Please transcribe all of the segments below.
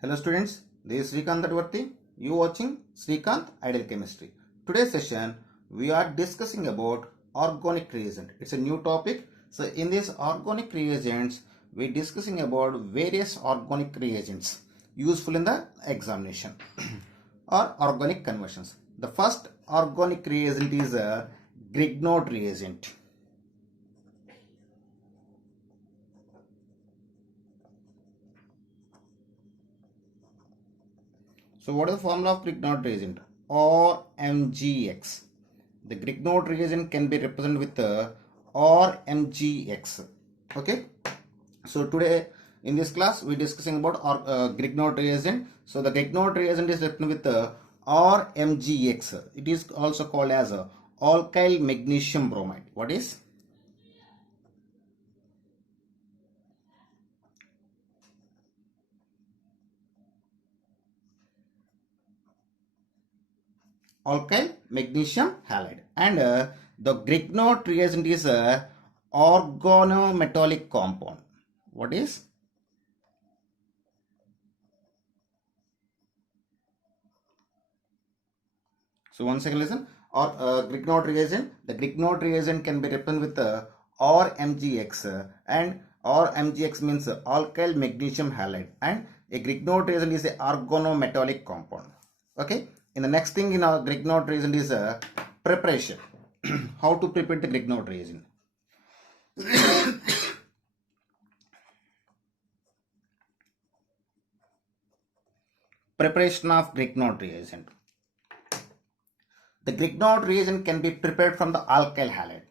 Hello students, this is Srikanth Advarthi. You watching Srikanth Ideal Chemistry. Today's session we are discussing about organic reagent. It's a new topic. So in this organic reagents we discussing about various organic reagents useful in the examination or organic conversions. The first organic reagent is a Grignard reagent. So what is the formula of Grignard reagent? Or MgX. The Grignard reagent can be represented with or MgX. Okay. So today in this class we are discussing about Grignard reagent. So the Grignard reagent is represented with or MgX. It is also called as alkyl magnesium bromide. What is? Alkyl magnesium halide. And the Grignard reagent is a organometallic compound. What is? So once again listen, or Grignard reagent. The Grignard reagent can be represented with or MgX and or MgX means alkyl magnesium halide, and a Grignard reagent is a organometallic compound. Okay. In the next thing in our Grignard reagent is preparation. How to prepare the Grignard reagent? Preparation of Grignard reagent. The Grignard reagent can be prepared from the alkyl halide.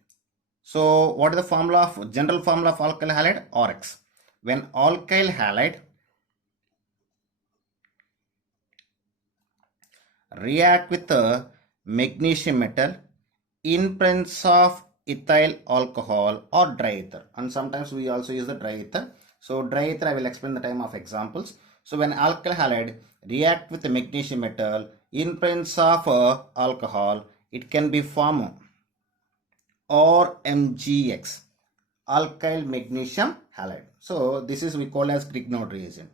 So what is the formula of general formula of alkyl halide? RX. When alkyl halide react with the magnesium metal in presence of ethyl alcohol or dry ether, and sometimes we also use the dry ether. So dry ether I will explain the time of examples. So when alkyl halide react with the magnesium metal in presence of alcohol, it can be formed or MgX, alkyl magnesium halide. So this is we call as Grignard reagent.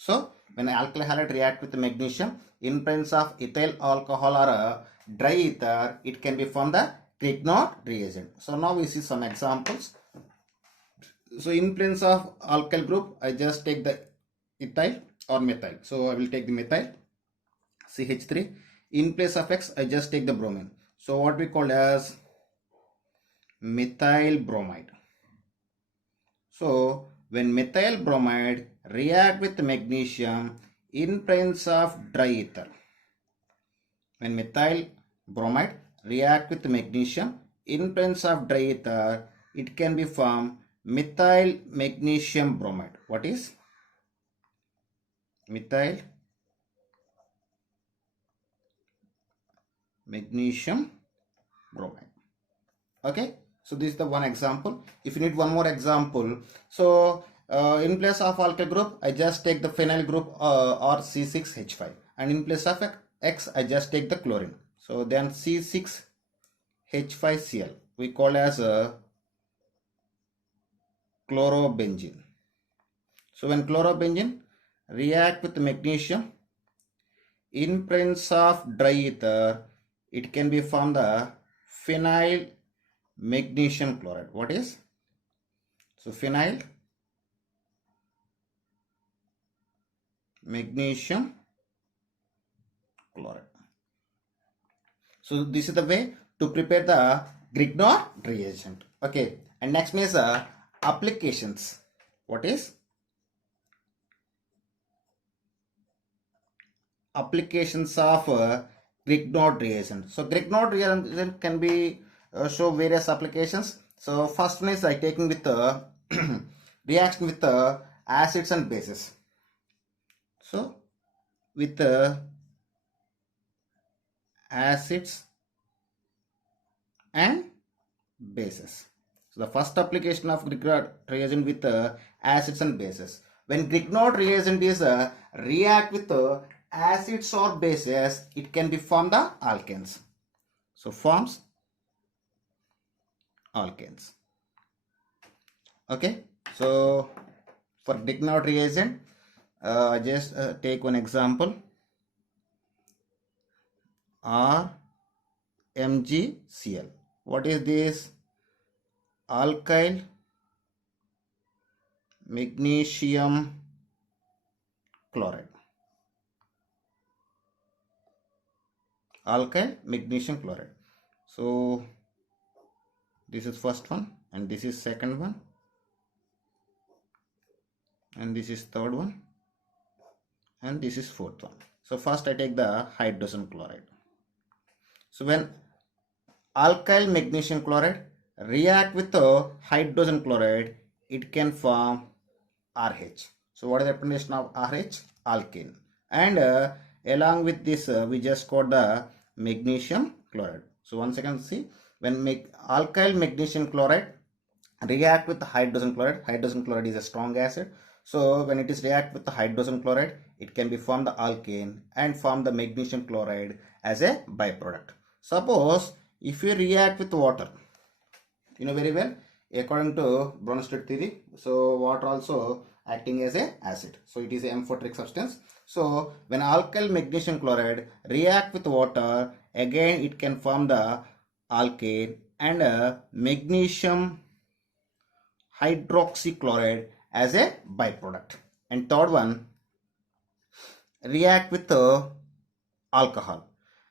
So when alkyl halide react with the magnesium in presence of ethyl alcohol or a dry ether, it can be from the Grignard reagent. So now we see some examples. So in presence of alkyl group, I just take the ethyl or methyl. So I will take the methyl CH3. In place of X, I just take the bromine. So what we call as methyl bromide. So when methyl bromide react with magnesium in presence of dry ether. When methyl bromide react with magnesium in presence of dry ether, it can be formed methyl magnesium bromide. What is? Methyl magnesium bromide. Okay. So this is the one example. If you need one more example, so in place of alkyl group, I just take the phenyl group or C6H5, and in place of X, I just take the chlorine. So then C6H5Cl we call as a chlorobenzene. So when chlorobenzene react with magnesium in presence of dry ether, it can be from the phenyl magnesium chloride. What is? So phenyl magnesium chloride. So this is the way to prepare the Grignard reagent. Okay. And next is applications. What is? Applications of Grignard reagent. So Grignard reagent can be show various applications. So first one is I taking with the reaction with the acids and bases. So with the acids and bases. So the first application of Grignard reagent with acids and bases. When Grignard reagent is react with acids or bases, it can be form the alkanes. So forms alkanes. Okay, so for Grignard reagent, just take one example, RMgCl. What is this? Alkyl magnesium chloride. Alkyl magnesium chloride. So this is first one, and this is second one, and this is third one, and this is fourth one. So first I take the hydrogen chloride. So when alkyl magnesium chloride react with the hydrogen chloride, it can form RH. So what is the definition of RH? Alkane. And along with this, we just got the magnesium chloride. So once again, see, when alkyl magnesium chloride react with the hydrogen chloride is a strong acid. So when it is react with the hydrogen chloride, it can be form the alkane and form the magnesium chloride as a byproduct. Suppose if you react with water, you know very well, according to Bronsted theory, so water also acting as a acid, so it is a amphoteric substance. So when alkyl magnesium chloride react with water, again it can form the alkane and magnesium hydroxychloride as a byproduct. And third one, react with alcohol.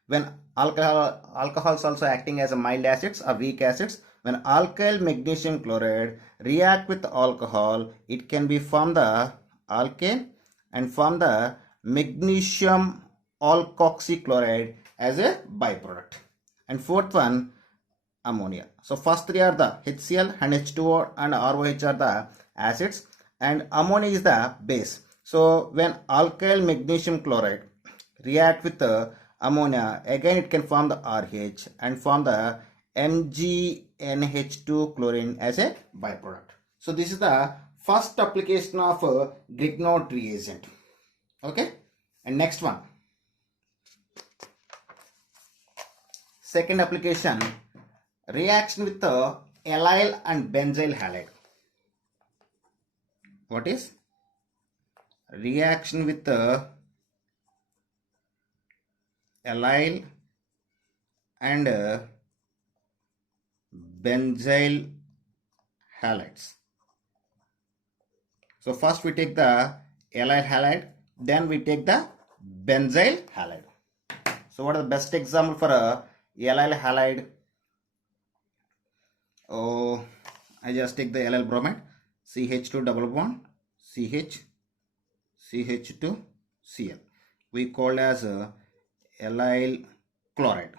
When alcohols also acting as a mild acids or weak acids, when alkyl magnesium chloride react with alcohol, it can be form the alkane and form the magnesium alkoxychloride as a byproduct. And fourth one, ammonia. So first three are the HCl and H2O and ROH are the acids, and ammonia is the base. So when alkyl magnesium chloride react with ammonia, again it can form the RH and form the MgNH2 chlorine as a byproduct. So this is the first application of Grignard reagent. Okay, and next one, second application, reaction with the allyl and benzyl halide. What is reaction with the allyl and benzyl halides? So first we take the allyl halide, then we take the benzyl halide. So what is the best example for a allyl halide? Oh, I just take the allyl bromide, CH2 double bond, CH, CH2, Cl. We call as allyl chloride.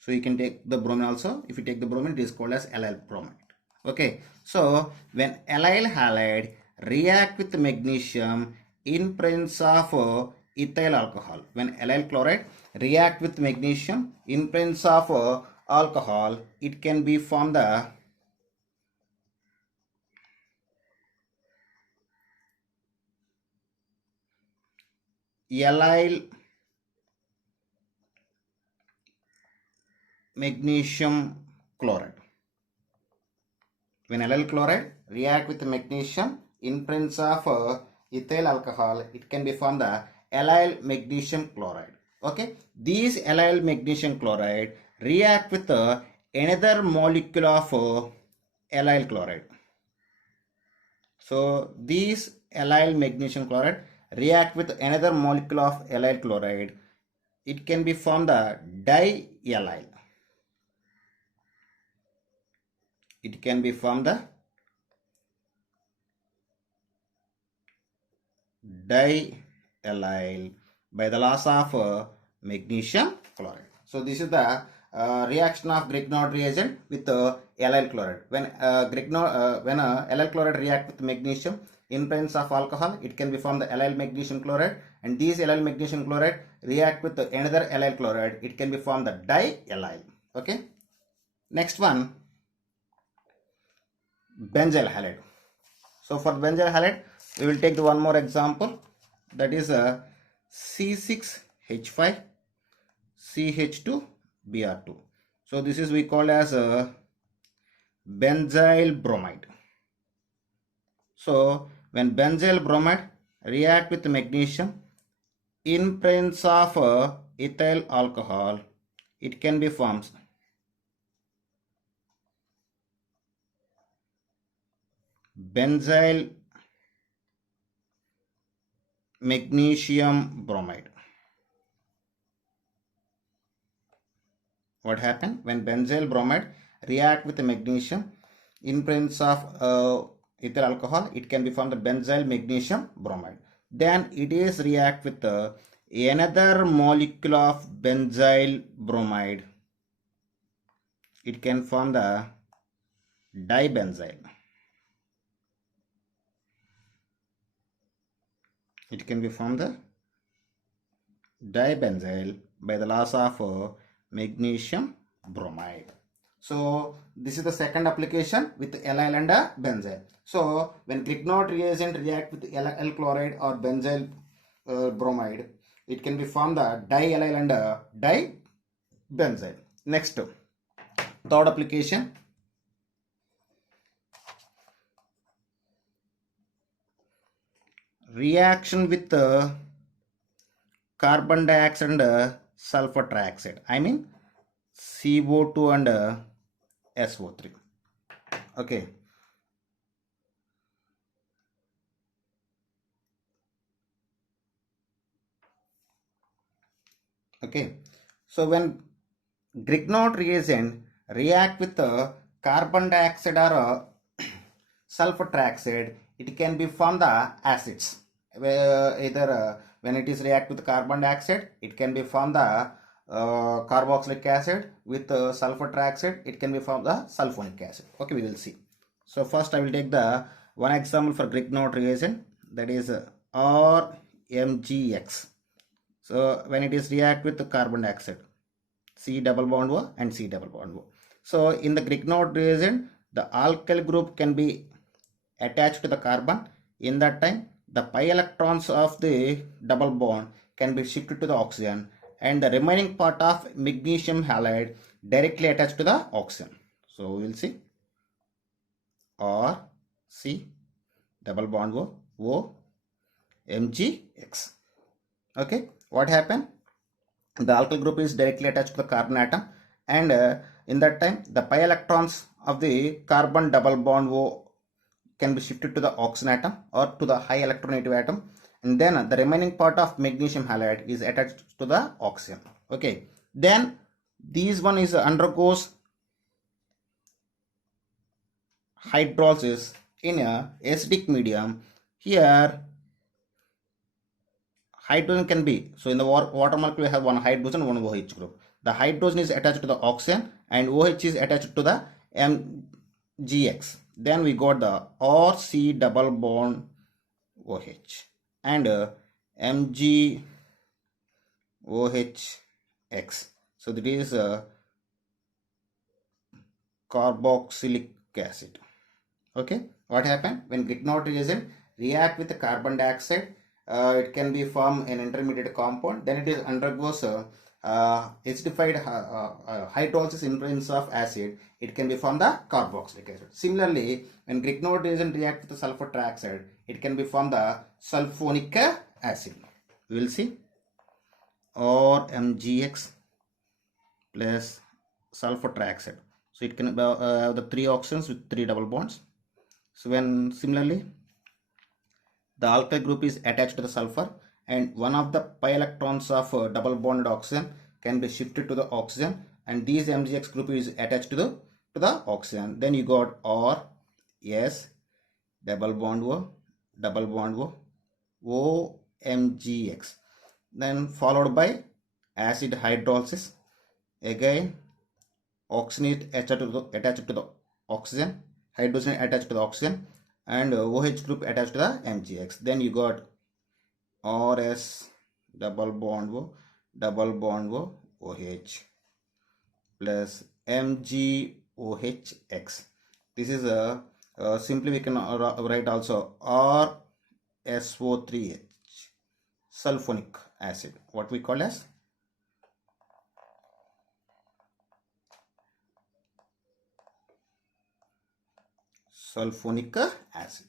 So you can take the bromine also. If you take the bromine, it is called as allyl bromide. Okay. So when allyl halide react with magnesium in presence of ethyl alcohol, when allyl chloride react with magnesium in presence of alcohol, it can be form the allyl magnesium chloride. When allyl chloride react with magnesium in presence of ethyl alcohol, it can be formed the allyl magnesium chloride. Okay, these allyl magnesium chloride react with another molecule of allyl chloride. So these allyl magnesium chloride react with another molecule of allyl chloride. It can be formed the diallyl. It can be formed the diallyl by the loss of magnesium chloride. So this is the reaction of Grignard reagent with allyl chloride. When allyl chloride react with magnesium in presence of alcohol, it can be formed the allyl magnesium chloride, and these allyl magnesium chloride react with another allyl chloride, it can be formed the diallyl. Okay, next one, benzyl halide. So for benzyl halide, we will take the one more example, that is a C6H5 CH2Br2. So this is we call as a benzyl bromide. So when benzyl bromide react with magnesium in presence of ethyl alcohol, it can be formed benzyl magnesium bromide. What happened when benzyl bromide react with the magnesium in presence of ethyl alcohol? It can be formed the benzyl magnesium bromide. Then it is react with another molecule of benzyl bromide. It can form the dibenzyl. It can be formed the dibenzyl by the loss of magnesium bromide. So this is the second application with allyl and benzyl. So when Grignard reagent react with L chloride or benzyl bromide, it can be formed the diallyl and dibenzyl. Next, third application. Reaction with carbon dioxide and sulfur trioxide. I mean CO2 and SO3. Okay. Okay. So when Grignard reagent react with carbon dioxide or sulfur trioxide, it can be from the acids. Either when it is react with carbon dioxide, it can be from the carboxylic acid. With sulfur trioxide, it can be from the sulfonic acid. Okay, we will see. So first I will take the one example for Grignard reagent, that is RMGX. So when it is react with the carbon dioxide, C double bond O and C double bond O. So in the Grignard reagent, the alkyl group can be attached to the carbon. In that time, the pi electrons of the double bond can be shifted to the oxygen, and the remaining part of magnesium halide directly attached to the oxygen. So we will see R C double bond O MgX. Okay, what happened? The alkyl group is directly attached to the carbon atom, and in that time the pi electrons of the carbon double bond O can be shifted to the oxygen atom or to the high electronegative atom, and then the remaining part of magnesium halide is attached to the oxygen. Okay, then these one is undergoes hydrolysis in a acidic medium. Here hydrogen can be, so in the water molecule we have one hydrogen, one OH group. The hydrogen is attached to the oxygen and OH is attached to the MgX. Then we got the RC double bond OH and MgOHX. So that is carboxylic acid. Okay, what happened when Grignard reagent react with the carbon dioxide? It can be form an intermediate compound. Then it is undergoes acidified hydrolysis in presence of acid. It can be from the carboxylic acid. Similarly, when Grignard reagent react with the sulfur trioxide, it can be from the sulfonic acid. We will see. Or MgX plus sulfur trioxide. So it can have the 3 oxygens with 3 double bonds. So when similarly the alkyl group is attached to the sulfur, and one of the pi electrons of double bonded oxygen can be shifted to the oxygen, and these MgX group is attached to the oxygen. Then you got R S double bond O MgX. Then followed by acid hydrolysis. Again oxygen is attached to the oxygen, hydrogen attached to the oxygen, and OH group attached to the MgX. Then you got RS double bond O OH plus MgOHX. This is a simply we can write also RSO3H, sulfonic acid, what we call as sulfonic acid.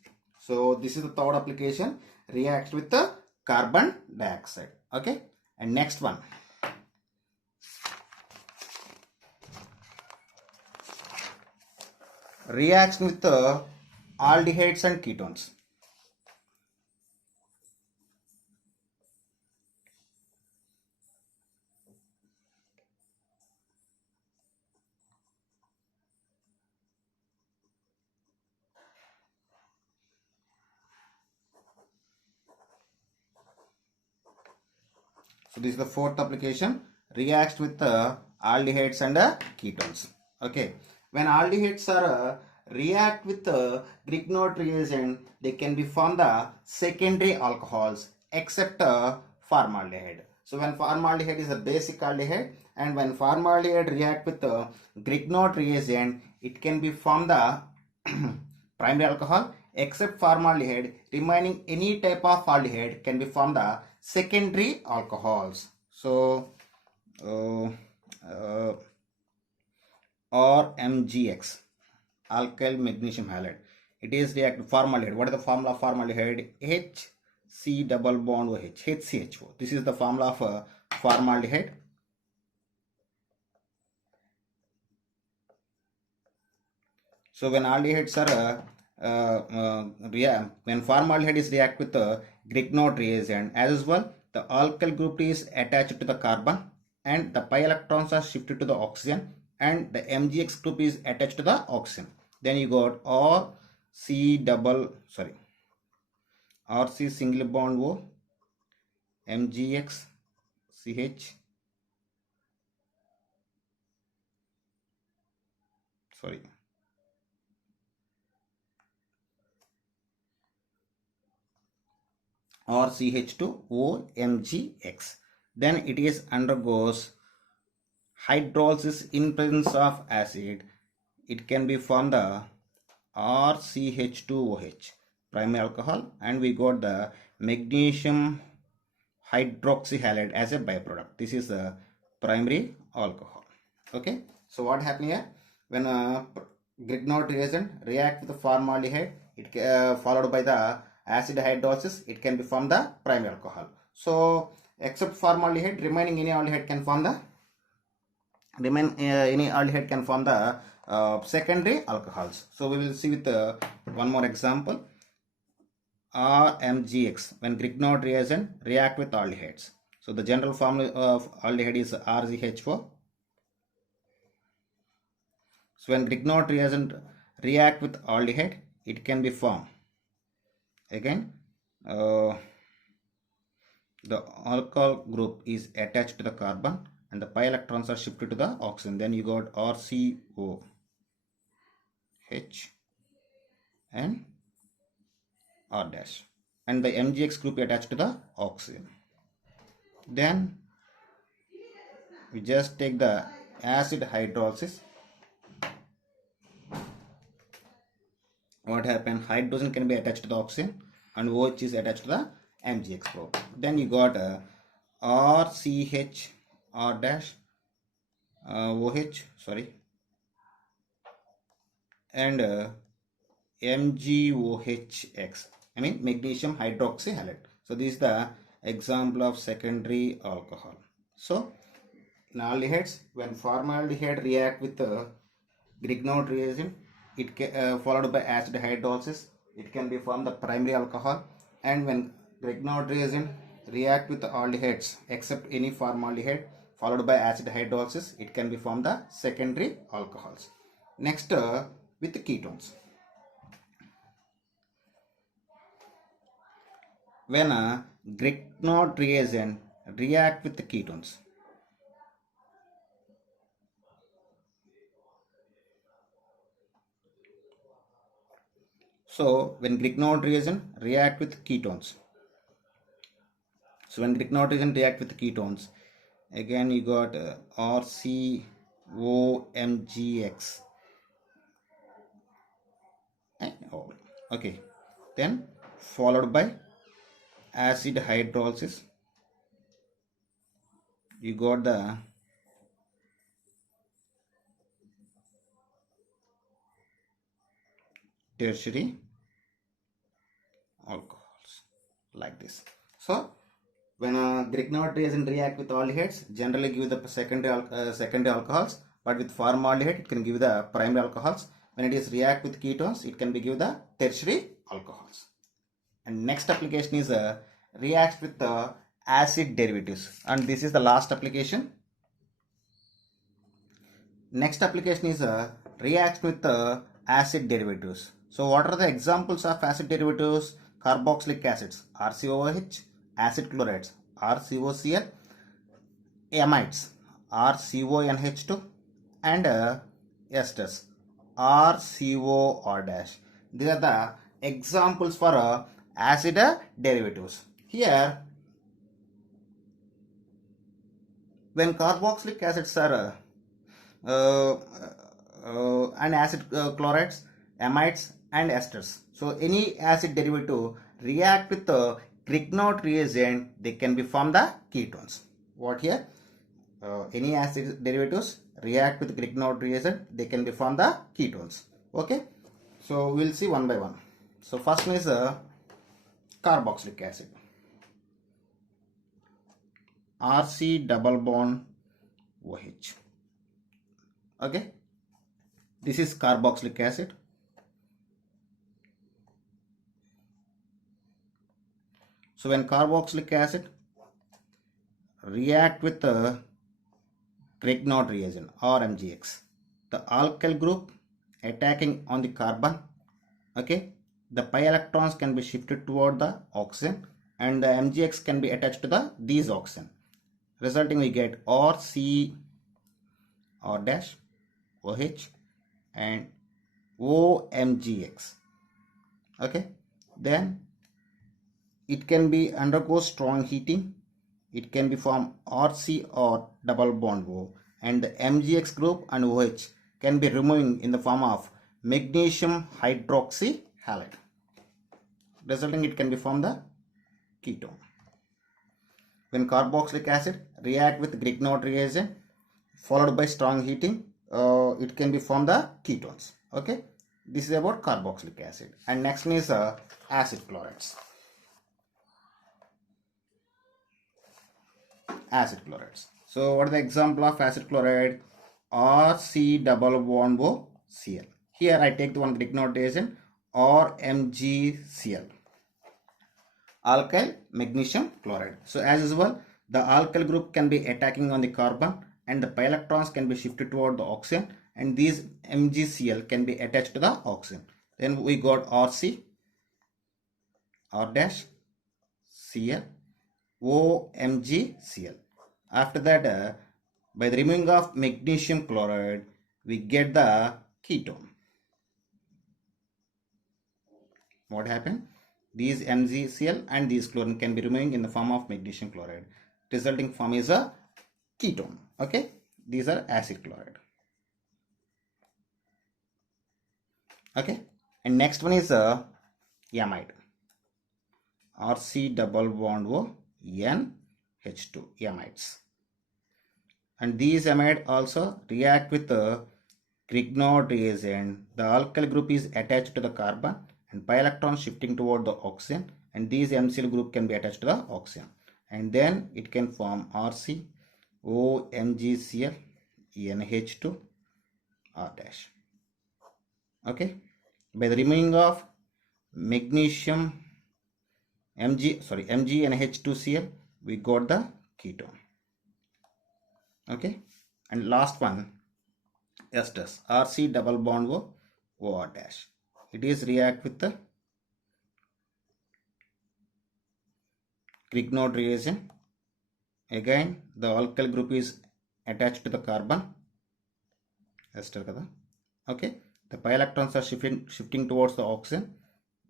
So this is the third application, reacts with the carbon dioxide. Okay, and next one, reacts with the aldehydes and ketones. So this is the fourth application, reacts with the aldehydes and ketones. Okay, when aldehydes are react with the Grignard reagent, they can be formed the secondary alcohols except formaldehyde. So when formaldehyde is a basic aldehyde, and when formaldehyde react with the Grignard reagent, it can be formed the primary alcohol except formaldehyde. Remaining any type of aldehyde can be formed the secondary alcohols. So or MgX, alkyl magnesium halide. It is reactive formaldehyde. What is the formula of formaldehyde? HC double bond OH, HCHO. This is the formula of formaldehyde. So when aldehydes are when formaldehyde is react with the Grignard reagent, as usual, the alkyl group is attached to the carbon and the pi electrons are shifted to the oxygen, and the MgX group is attached to the oxygen. Then you got RC single bond O, MgX, CH, or CH2OMgX. Then it is undergoes hydrolysis in presence of acid. It can be formed the RCH2OH, primary alcohol, and we got the magnesium hydroxyhalide as a byproduct. This is the primary alcohol. Okay, so what happened here? When Grignard reagent react with the formaldehyde, it followed by the acid hydrolysis, it can be formed the primary alcohol. So except formaldehyde, remaining any aldehyde can form the any aldehyde can form the secondary alcohols. So we will see with one more example. RMgX, when Grignard reagent react with aldehydes. So the general formula of aldehyde is RgH4. So when Grignard reagent react with aldehyde, it can be formed. Again, the alcohol group is attached to the carbon and the pi electrons are shifted to the oxygen. Then you got RCOH and R dash, and the MgX group attached to the oxygen. Then we just take the acid hydrolysis. What happened? Hydrogen can be attached to the oxygen and OH is attached to the MgX group. Then you got RCH R dash OH and MgOHX, I mean magnesium hydroxyhalide. So this is the example of secondary alcohol. So in aldehydes, when formaldehyde react with the Grignard reagent, it followed by acid hydrolysis, it can be formed the primary alcohol. And when Grignard reagent react with the aldehydes except any formaldehyde followed by acid hydrolysis, it can be formed the secondary alcohols. Next with the ketones. When a Grignard reagent react with the ketones, so when Grignard reagent react with ketones, so when Grignard reagent react with ketones, again you got RCOMgX. Okay, then followed by acid hydrolysis, you got the tertiary alcohols, like this. So when a Grignard reagent react with aldehydes, generally give the secondary alcohols, but with formaldehyde it can give the primary alcohols. When it is react with ketones, it can be give the tertiary alcohols. And next application is reacts with the acid derivatives, and this is the last application. Next application is reacts with acid derivatives. So what are the examples of acid derivatives? Carboxylic acids, RCOOH, acid chlorides, RCOCl, amides, RCONH2, and esters, RCOR-. These are the examples for acid derivatives. Here, when carboxylic acids are and acid chlorides, amides, and esters. So any acid derivative react with the Grignard reagent, they can be form the ketones. What here? Any acid derivatives react with Grignard reagent, they can be form the ketones. Okay. So we'll see one by one. So first one is carboxylic acid. RC double bond OH. Okay, this is carboxylic acid. So when carboxylic acid react with the Grignard reagent or MgX, the alkyl group attacking on the carbon, okay, the pi electrons can be shifted toward the oxygen, and the MgX can be attached to these oxygen, resulting we get RC or dash OH and OMGX. Okay, then it can be undergo strong heating. It can be form RC or double bond O, and the MgX group and OH can be removing in the form of magnesium hydroxyhalide, resulting it can be form the ketone. When carboxylic acid react with Grignard reagent followed by strong heating, it can be form the ketones. Okay, this is about carboxylic acid. And next one is acid chlorides. Acid chlorides. So what is the example of acid chloride? RC double bond O Cl. Here I take the one Grignard reagent or MgCl, alkyl magnesium chloride. So as usual, the alkyl group can be attacking on the carbon, and the pi electrons can be shifted toward the oxygen, and these MgCl can be attached to the oxygen. Then we got RC R dash Cl OMgCl. After that, by the removing of magnesium chloride, we get the ketone. What happened? These MgCl and these chlorine can be removing in the form of magnesium chloride. Resulting form is a ketone. Okay, these are acid chloride. Okay, and next one is a amide. RC double bond O NH2, amides. And these amide also react with the Grignard reagent. The alkyl group is attached to the carbon, and pi electron shifting toward the oxygen, and these MCl group can be attached to the oxygen, and then it can form RC OMgCl NH2 R dash. Okay, by the removing of magnesium MgNH2Cl, we got the ketone. Okay, and last one, esters, RC double bond O OR dash. It is react with the Grignard reagent. Again, the alkyl group is attached to the carbon, ester kada. Okay, the pi electrons are shifting towards the oxygen.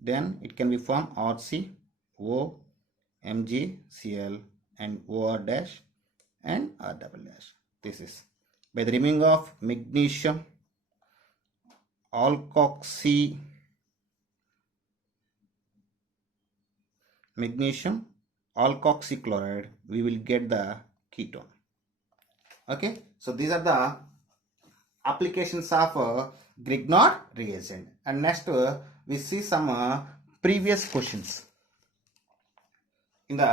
Then it can be formed RC O MgCl and OR dash and R double dash. This is by the removing of magnesium alkoxy chloride, we will get the ketone. Okay, so these are the applications of Grignard reagent. And next we see some previous questions. in the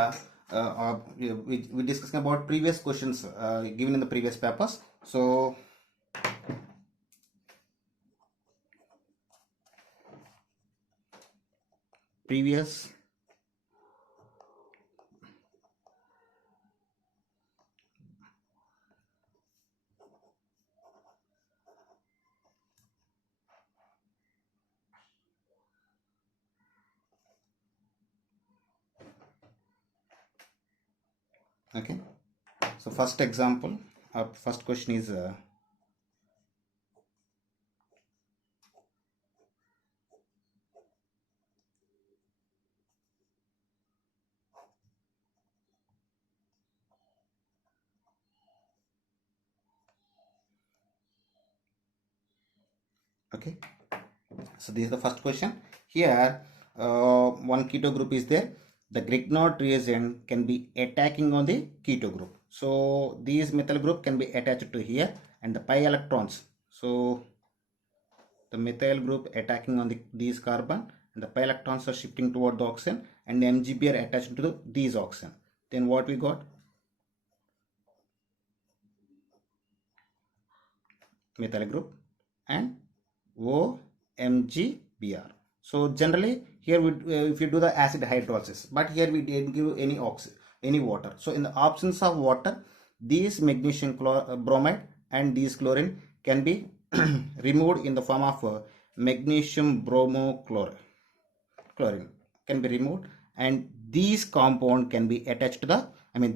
we discussing about previous questions given in the previous papers. So previous okay. So first example, first question is okay. So this is the first question. Here one keto group is there. The Grignard reagent can be attacking on the keto group. So these methyl group can be attached to here, and the pi electrons. So the methyl group attacking on these carbon, and the pi electrons are shifting toward the oxygen, and the MgP are attached to these oxygen. Then what we got? Methyl group and OMgBr. So generally here we if you do the acid hydrolysis, but here we didn't give any water. So in the absence of water, these magnesium bromide and these chlorine can be removed in the form of magnesium bromochlorine can be removed, and these compound can be attached to the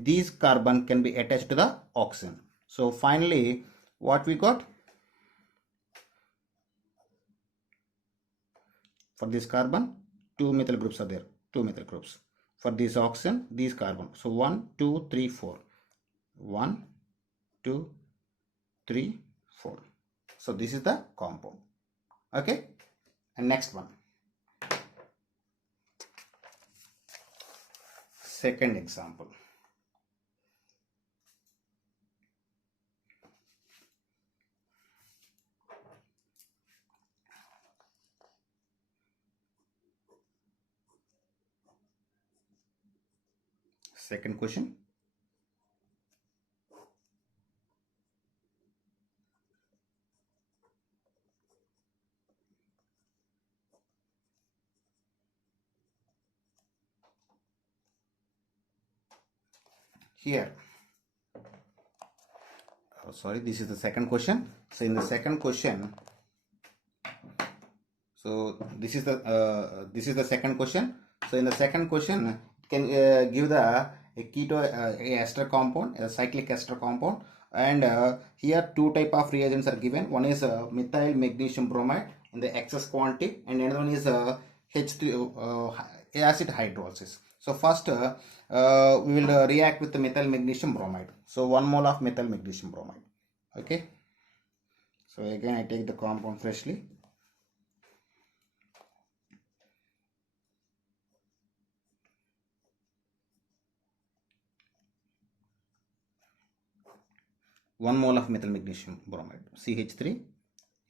these carbon can be attached to the oxygen. So finally what we got? For this carbon, two methyl groups are there, two methyl groups. For this oxygen, these carbon. So 1, 2, 3, 4. 1, 2, 3, 4. So this is the compound. Okay. And next one. Second example. Second question. Here. Oh, sorry, this is the second question. So in the second question, so this is the second question. So in the second question, can give the a keto ester compound, a cyclic ester compound, and here two type of reagents are given. One is methyl magnesium bromide in the excess quantity, and another one is H3 acid hydrolysis. So first we will react with the methyl magnesium bromide. So 1 mole of methyl magnesium bromide. Okay. So again I take the compound freshly. One mole of methyl magnesium bromide, CH3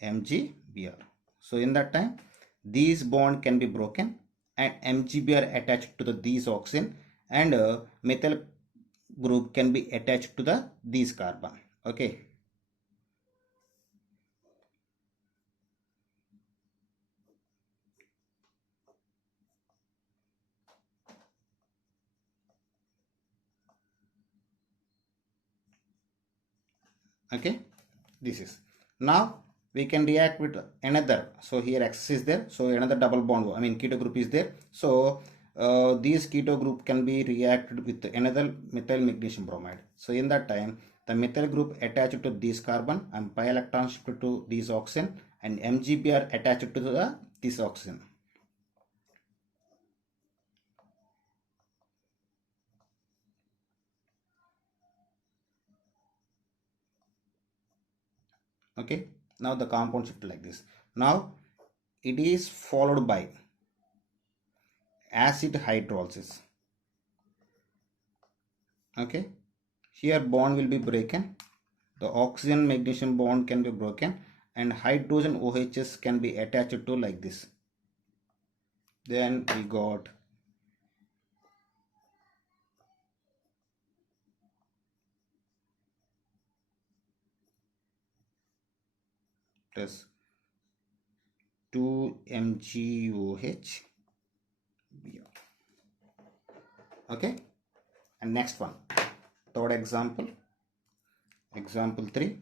MgBr. So in that time these bond can be broken and MgBr attached to these oxygen, and methyl group can be attached to these carbon. Okay. Okay, this is now we can react with another. So here X is there, so another double bond, keto group is there. So these keto group can be reacted with another methyl magnesium bromide. So in that time the methyl group attached to this carbon and pi electron shifted to this oxygen, and MgBr attached to this oxygen. Okay, now the compound shifted like this. Now it is followed by acid hydrolysis. Okay, here bond will be broken, the oxygen magnesium bond can be broken, and hydrogen OHs can be attached to like this. Then we got plus 2 MgOH Br. Okay, and next one, third example, example 3.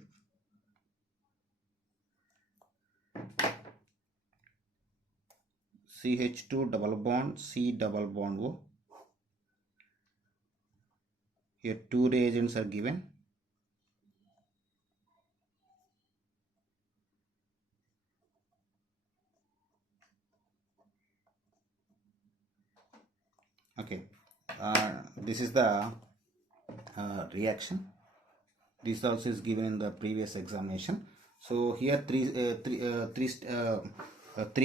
CH2 double bond C double bond O. Here two reagents are given. Okay, this is the reaction. This also is given in the previous examination. So here three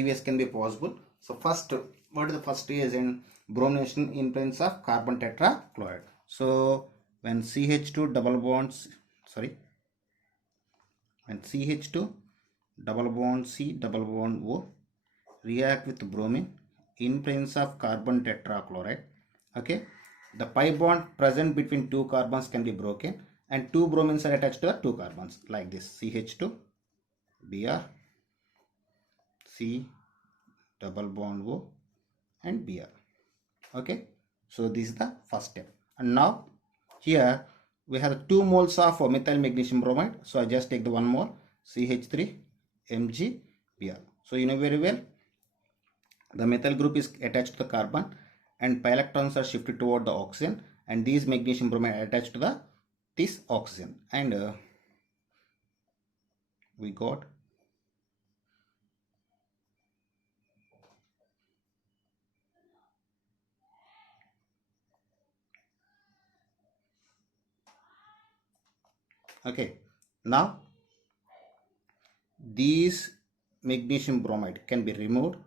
ways can be possible. So first, what is the first reagent? Bromination in presence of carbon tetrachloride. So when CH2 double bonds, when CH2 double bond C double bond O react with bromine in presence of carbon tetrachloride, okay, the pi bond present between two carbons can be broken and two bromines are attached to the two carbons like this, CH2 Br C double bond O and Br. Okay, so this is the first step. And now here we have 2 moles of methyl magnesium bromide. So I just take the 1 mole CH3 MgBr. So you know very well the methyl group is attached to the carbon and pi electrons are shifted toward the oxygen, and these magnesium bromide attached to this oxygen, and we got okay. Now these magnesium bromide can be removed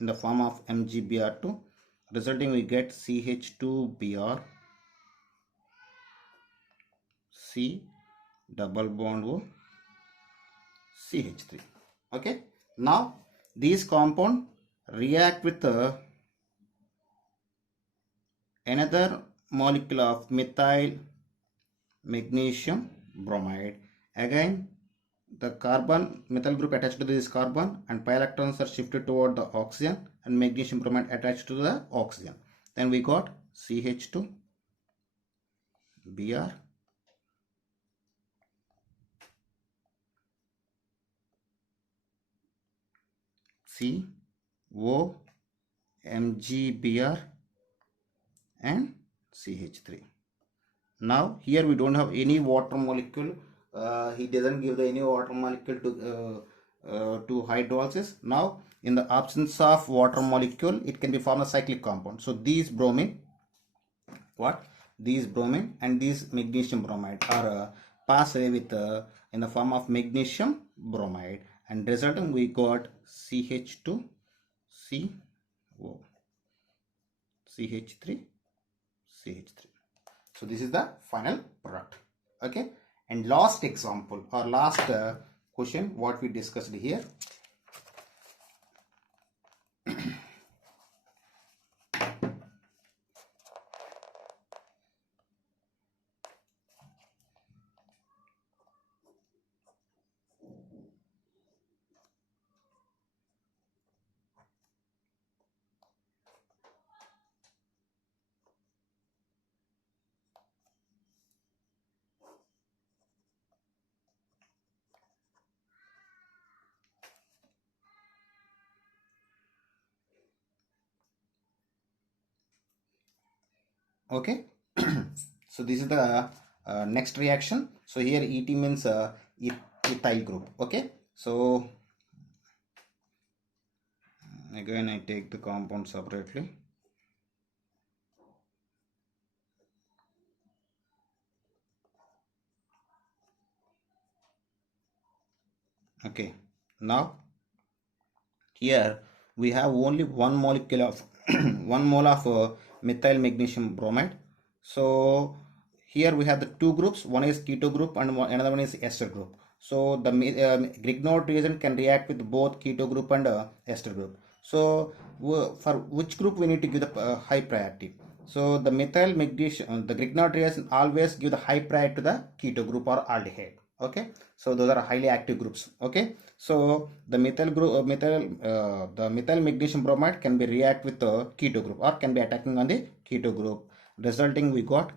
in the form of MgBr2, resulting we get CH2Br C double bond O CH3. Okay, now these compound react with another molecule of methyl magnesium bromide. Again the carbon methyl group attached to this carbon and pi electrons are shifted toward the oxygen and magnesium bromide attached to the oxygen. Then we got CH2 Br C O MgBr and CH3. Now here we don't have any water molecule. He doesn't give any water molecule to hydrolysis. Now in the absence of water molecule, it can be formed a cyclic compound. So these bromine, these bromine and these magnesium bromide are pass away with in the form of magnesium bromide, and resulting we got CH2 CO CH3 CH3. So this is the final product. Okay, and last example or last question what we discussed here. Okay, so this is the next reaction. So here Et means ethyl group. Okay, so again I take the compound separately. Okay, now here we have only one molecule of 1 mole of methyl magnesium bromide. So here we have the two groups, one is keto group and another one is ester group. So the Grignard reagent can react with both keto group and ester group. So for which group we need to give the high priority? So the methyl magnesium, the Grignard reagent always give the high priority to the keto group or aldehyde. Okay, so those are highly active groups. Okay, so the methyl group, the methyl magnesium bromide can be react with the keto group or can be attacking on the keto group, resulting we got,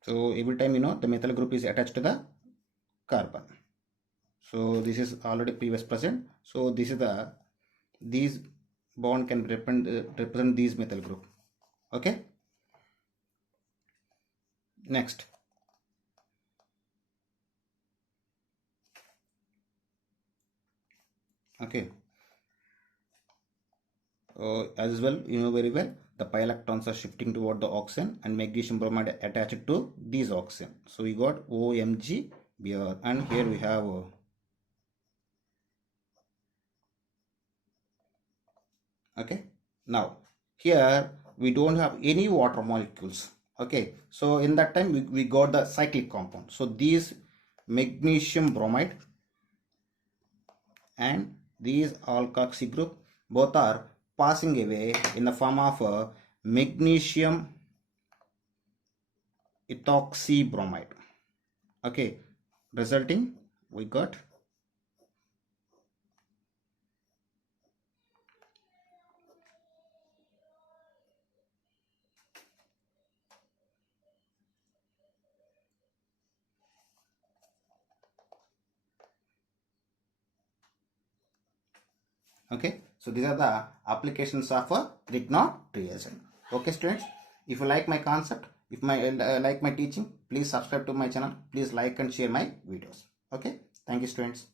so every time the methyl group is attached to the carbon. So this is already previous present. So this is the, these bond can represent these methyl group. Okay, next. Okay, as well, you know very well, the pi electrons are shifting toward the oxygen and magnesium bromide attached to these oxygen. So we got OMG Br, and here we have okay. Now here we don't have any water molecules. Okay, so in that time we got the cyclic compound. So these magnesium bromide and these alkoxy group both are passing away in the form of magnesium ethoxy bromide. Okay, resulting we got okay. So these are the applications of a Grignard reagent. Okay students, if you like my concept, if my like my teaching, please subscribe to my channel, please like and share my videos. Okay, thank you students.